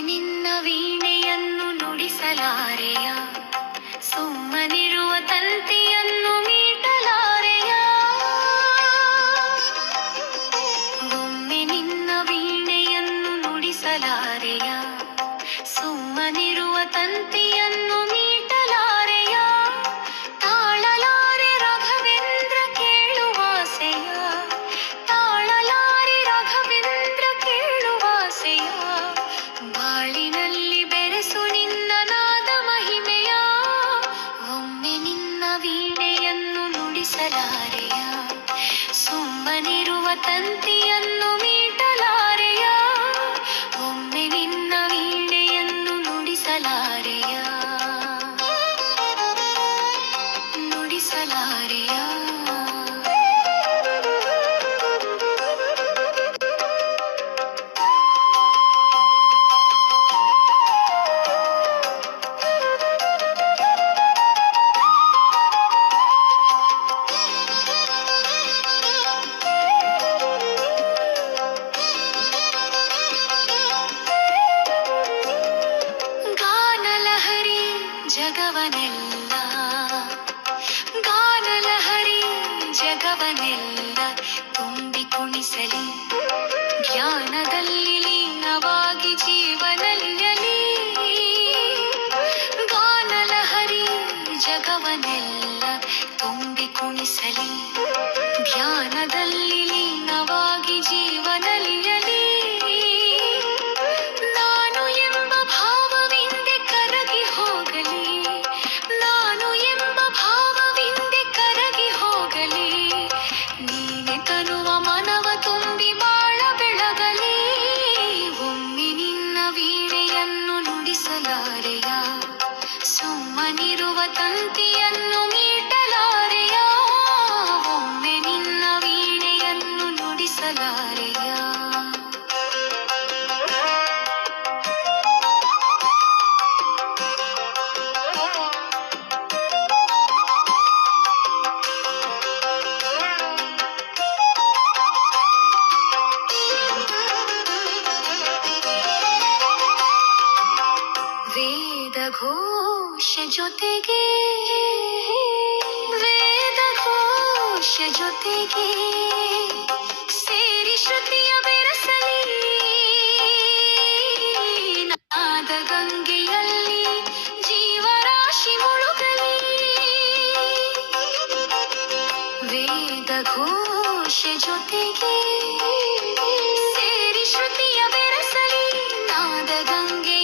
ನಿನ್ನ ವೀಣೆಯನ್ನು ನುಡಿಸಲಾರೆಯ, ಸುಮ್ಮನಿರುವ ತಂತಿಯನ್ನು ಮೀಟಲಾರೆಯ. ಒಮ್ಮೆ ನಿನ್ನ ವೀಣೆಯನ್ನು ನುಡಿಸಲಾರೆಯ, ಸುಮ್ಮನಿರುವ ತಂತಿಯನ್ನು ಮೀಟಲಾರೆಯ. ತಾಳಲಾರೆ ರಾಘವೇಂದ್ರ ಕೇಳುವಾಸೆಯ, ತಾಳಲಾರೆ ರಾಘವೇಂದ್ರ ಕೇಳುವಾಸೆಯ. ಬಾಳಿನಲ್ಲಿ ಬೆರೆಸು ನಿನ್ನ ನಾದ ಮಹಿಮೆಯ, ಒಮ್ಮೆ ನಿನ್ನ ವೀಣೆಯನ್ನು ನುಡಿಸಲಾರೆಯ, ಸುಮ್ಮನಿರುವ ತಂತಿಯನ್ನು ಮೀಟಲಾರೆಯ. ಒಮ್ಮೆ ನಿನ್ನ ವೀಣೆಯನ್ನು ನುಡಿಸಲಾರೆಯ, ನುಡಿಸಲಾರೆಯ. ಗಾನಲಹರಿ ಜಗವನೆಲ್ಲ, ಗಾನಲಹರಿ ಜಗವನೆಲ್ಲ ತುಂಬಿ ಕುಣಿಸಲಿ. ಜ್ಞಾನದಲ್ಲಿ ಲೀನವಾಗಿ ಜೀವನಲ್ಲಿಯಲಿ. ಗಾನಲಹರಿ ಜಗವನೆಲ್ಲ ತುಂಬಿ ಕುಣಿಸಲಿ. ಧ್ಯಾನದಲ್ಲಿ ಲೀನವಾಗಿ ಜೀವನಲ್ಲಿಯಲಿ. ನಾನು ಎಂಬ ಭಾವವಿಂದೆ ಕರಗಿ ಹೋಗಲಿ, ನಾನು ಎಂಬ ಭಾವವಿಂದೆ ಕರಗಿ ಹೋಗಲಿ. ನೀನೆ ತನುವ ಮನವ ತುಂಬಿ ಬಾಳ ಬೆಳಗಲಿ. ಒಮ್ಮೆ ನಿನ್ನ ವೀಣೆಯನ್ನು ನುಡಿಸಲಾರೆಯ, ಸುಮ್ಮನಿರುವ ತಂತಿಯನ್ನು ಮೀಟಲಾರೆಯ. ಒಮ್ಮೆ ನಿನ್ನ ವೀಣೆಯನ್ನು ನುಡಿಸಲಾರೆಯ. ವೇದ ಘೋಷ ಜೊತೆಗೆ, ವೇದ ಘೋಷ ಜೊತೆಗೆ ಸೇರಿ ಶ್ರುತಿಯ ಬೆರೆಸಲಿ. ನಾದ ಗಂಗೆಯಲ್ಲಿ ಜೀವರಾಶಿ ಮುಳುಗಲಿ. ವೇದ ಘೋಷ ಜೊತೆಗೆ ಸೇರಿ ಶ್ರುತಿಯ ಬೆರೆಸಲಿ. ನಾದ ಗಂಗೆ